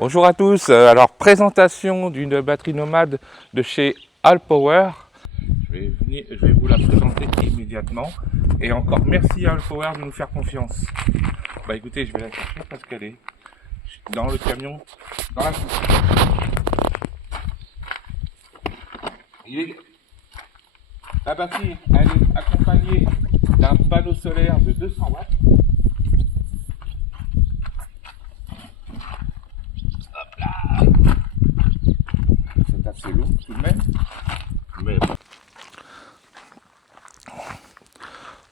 Bonjour à tous, alors présentation d'une batterie nomade de chez Allpower. Je vais vous la présenter immédiatement. Et encore merci à Allpower de nous faire confiance. Bah écoutez, je vais la chercher parce qu'elle est dans le camion, dans la soute. La batterie, elle est accompagnée d'un panneau solaire de 200 watts. Hop là. C'est assez lourd tout de même. Mais bon.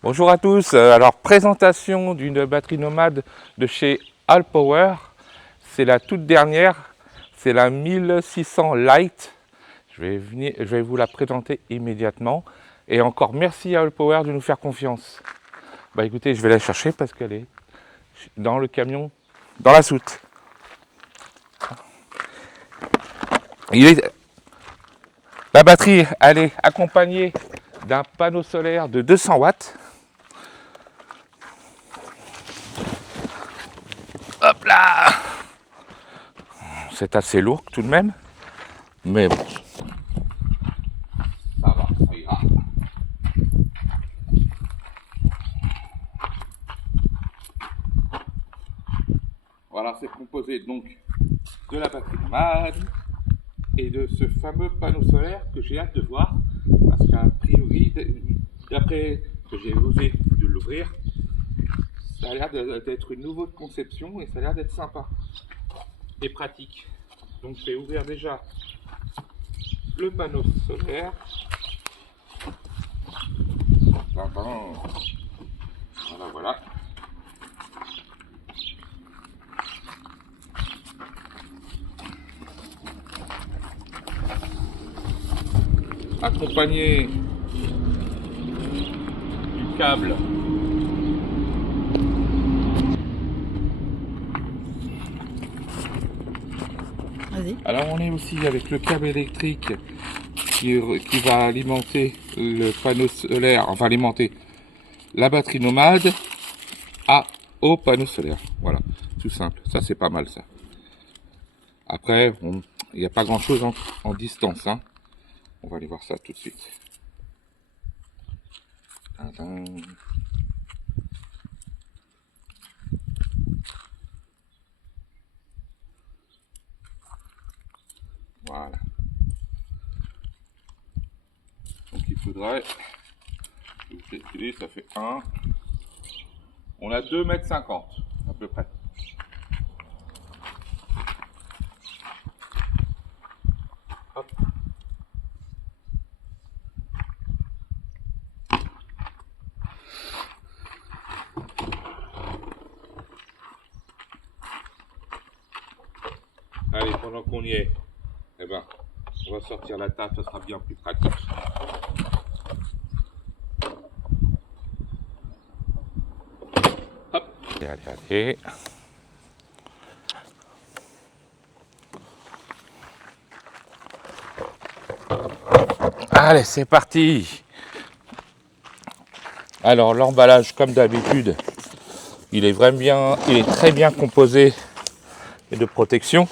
Bonjour à tous, alors présentation d'une batterie nomade de chez Allpower. C'est la toute dernière, c'est la 1600 Lite. Je vais vous la présenter immédiatement. Et encore merci à Allpower de nous faire confiance. Bah écoutez, je vais la chercher parce qu'elle est dans le camion, dans la soute. La batterie, elle est accompagnée d'un panneau solaire de 200 watts. Hop là! C'est assez lourd tout de même, mais bon. Ça va, ça ira. Voilà, c'est composé donc de la batterie nomade et de ce fameux panneau solaire que j'ai hâte de voir, parce qu'a priori, d'après que j'ai osé de l'ouvrir, ça a l'air d'être une nouvelle conception et ça a l'air d'être sympa et pratique. Donc je vais ouvrir déjà le panneau solaire. Voilà, voilà. Accompagné du câble alors on est aussi avec le câble électrique qui va alimenter le panneau solaire, enfin alimenter la batterie nomade au panneau solaire. Voilà, tout simple, ça c'est pas mal ça. Après, il n'y a pas grand chose en distance, hein. On va aller voir ça tout de suite. Tadam. Voilà. Donc il faudrait, ça fait 1. On a 2,50 m à peu près. Hop. Allez, pendant qu'on y est, eh ben, on va sortir la table, ça sera bien plus pratique. Hop. Allez. Allez, c'est parti. Alors l'emballage, comme d'habitude, il est très bien composé et de protection.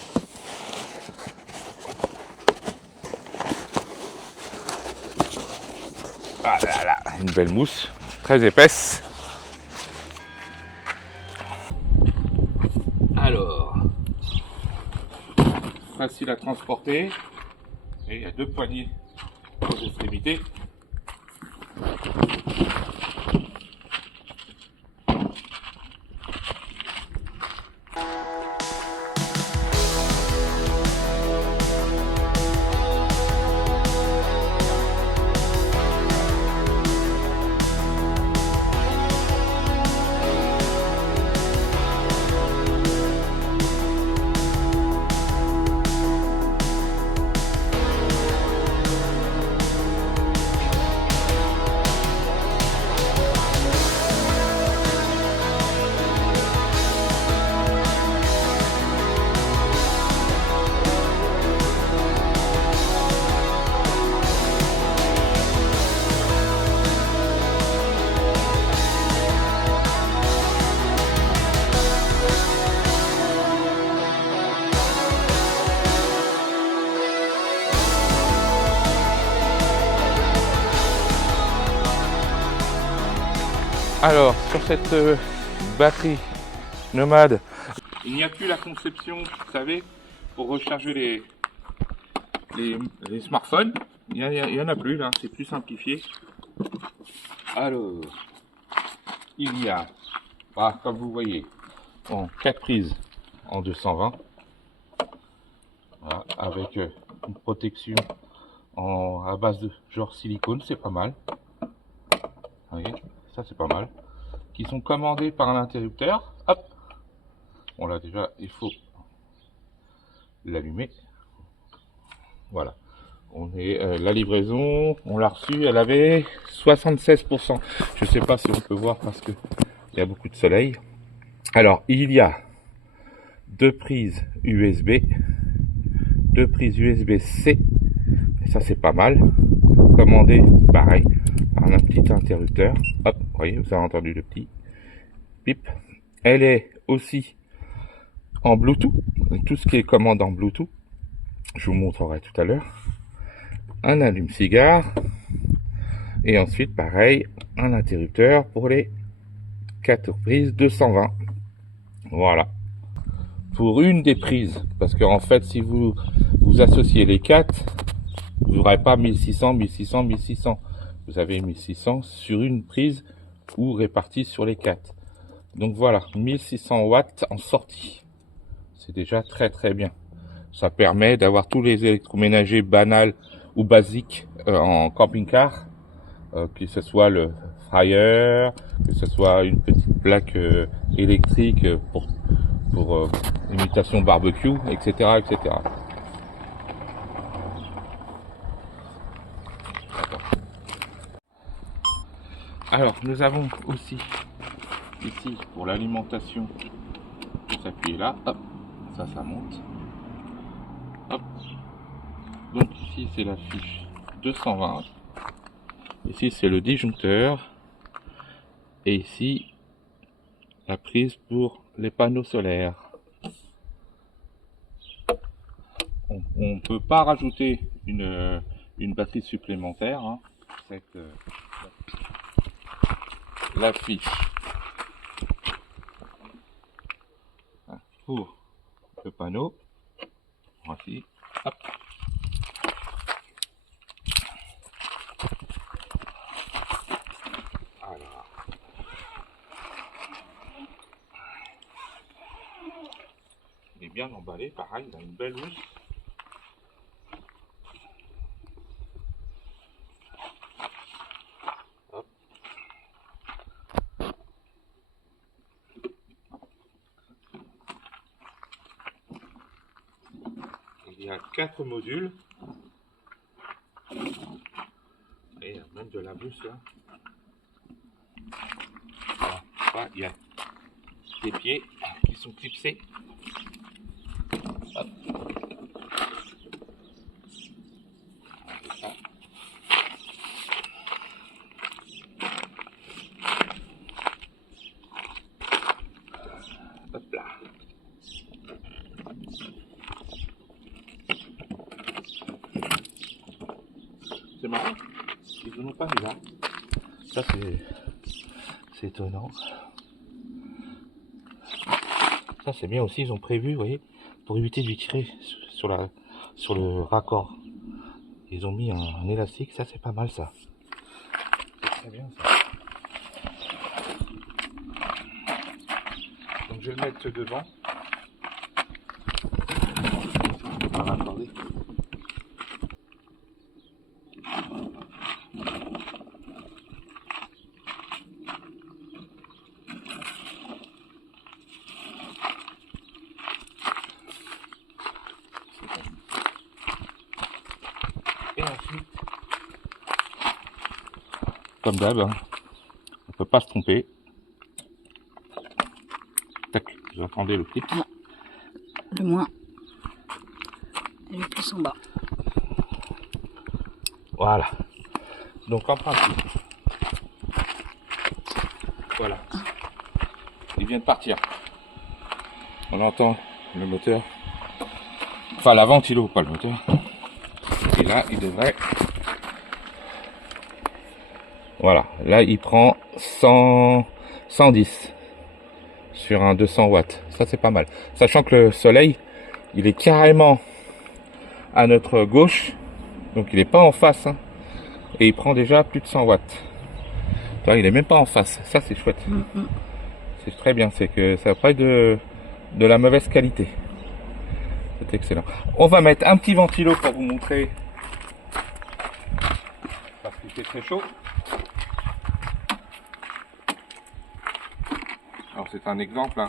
Ah là là, une belle mousse, très épaisse. Alors, facile à transporter. Et il y a 2 poignées aux extrémités. Alors, sur cette batterie nomade, il n'y a plus la conception, vous savez, pour recharger les smartphones. Il y en a plus là, c'est plus simplifié. Alors, il y a, comme vous voyez, en 4 prises en 220, voilà, avec une protection à base de genre silicone, c'est pas mal. Vous voyez, ça c'est pas mal. Qui sont commandés par un interrupteur. Hop, bon là déjà il faut l'allumer. Voilà. La livraison, on l'a reçue, elle avait 76%. Je sais pas si on peut voir parce que il y a beaucoup de soleil. Alors il y a 2 prises USB, 2 prises USB-C, et ça c'est pas mal. Commandé pareil par un petit interrupteur. Hop, vous voyez, vous avez entendu le petit bip. Elle est aussi en Bluetooth, tout ce qui est commande en Bluetooth. Je vous montrerai tout à l'heure. Un allume-cigare et ensuite pareil un interrupteur pour les 4 prises 220. Voilà pour une des prises, parce qu'en fait si vous associez les 4, vous n'aurez pas 1600 1600 1600, vous avez 1600 sur une prise ou répartie sur les 4. Donc voilà, 1600 watts en sortie, c'est déjà très très bien. Ça permet d'avoir tous les électroménagers banals ou basiques en camping-car, que ce soit le fryer, que ce soit une petite plaque électrique pour imitation barbecue, etc., etc. Alors, nous avons aussi ici pour l'alimentation, vous appuyez là, hop, ça monte. Hop. Donc ici c'est la fiche 220. Ici c'est le disjoncteur. Et ici la prise pour les panneaux solaires. On ne peut pas rajouter une batterie supplémentaire. Hein. La fiche pour le panneau. Voici. Hop. Alors. Il est bien emballé, pareil, il a une belle housse. Hop. Il y a 4 modules. Et il y a même de la mousse là. Voilà. Il y a des pieds qui sont clipsés. Hop. Hop là. C'est marrant, ils n'en ont pas mis là. Ça c'est étonnant. Ça c'est bien aussi, ils ont prévu, vous voyez, pour éviter de tirer sur le raccord. Ils ont mis un élastique, ça c'est pas mal ça. C'est très bien ça. Donc je vais le mettre devant. On va raccorder. Et ensuite, comme d'hab, hein, on peut pas se tromper. Tac, vous entendez le clip. Le moins. Et le plus en bas. Voilà. Donc en principe, voilà. Il vient de partir. On entend le moteur. Enfin la ventilo, pas le moteur. Et là, il devrait... Voilà, là il prend 100... 110 sur un 200 watts. Ça c'est pas mal. Sachant que le soleil, il est carrément à notre gauche, donc il est pas en face, hein, et il prend déjà plus de 100 watts. Toi, il est même pas en face. Ça c'est chouette. C'est très bien. C'est que ça va pas être de la mauvaise qualité. C'est excellent. On va mettre un petit ventilo pour vous montrer, parce qu'il fait très chaud. Alors c'est un exemple, hein,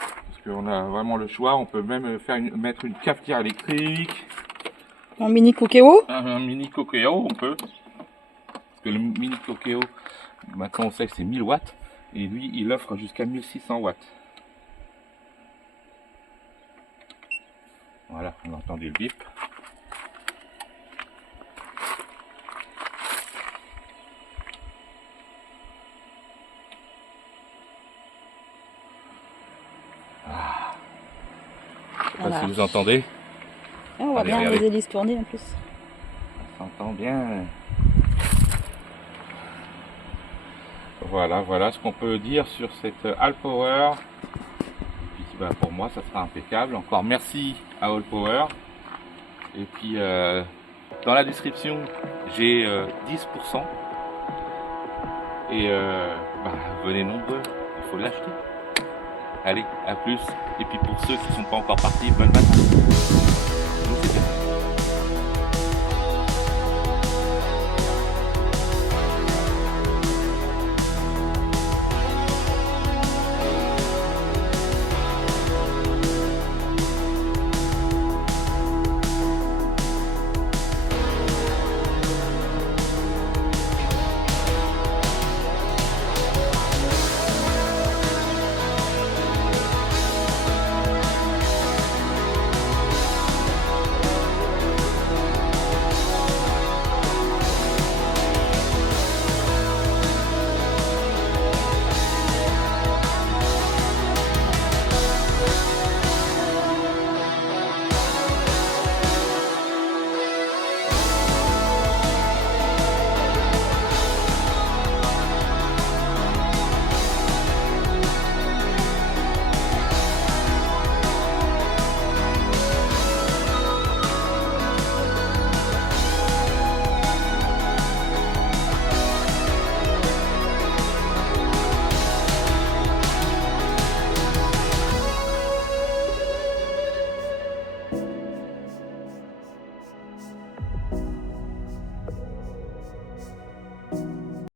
parce qu'on a vraiment le choix. On peut même mettre une cafetière électrique. En mini Cookéo. Un mini Cookéo, on peut. Parce que le mini Cookéo, maintenant on sait que c'est 1000 watts. Et lui, il offre jusqu'à 1600 watts. Voilà, on a entendu le bip. Ah. Je sais pas si vous entendez. Et on voit Allez, bien regardez. les hélices tourner en plus. Ça s'entend bien. Voilà ce qu'on peut dire sur cette Allpower. Puis, bah, pour moi, ça sera impeccable. Encore merci à Allpower. Et puis, dans la description, j'ai 10%. Et bah, venez nombreux, il faut l'acheter. Allez, à plus. Et puis pour ceux qui ne sont pas encore partis, bonne matin.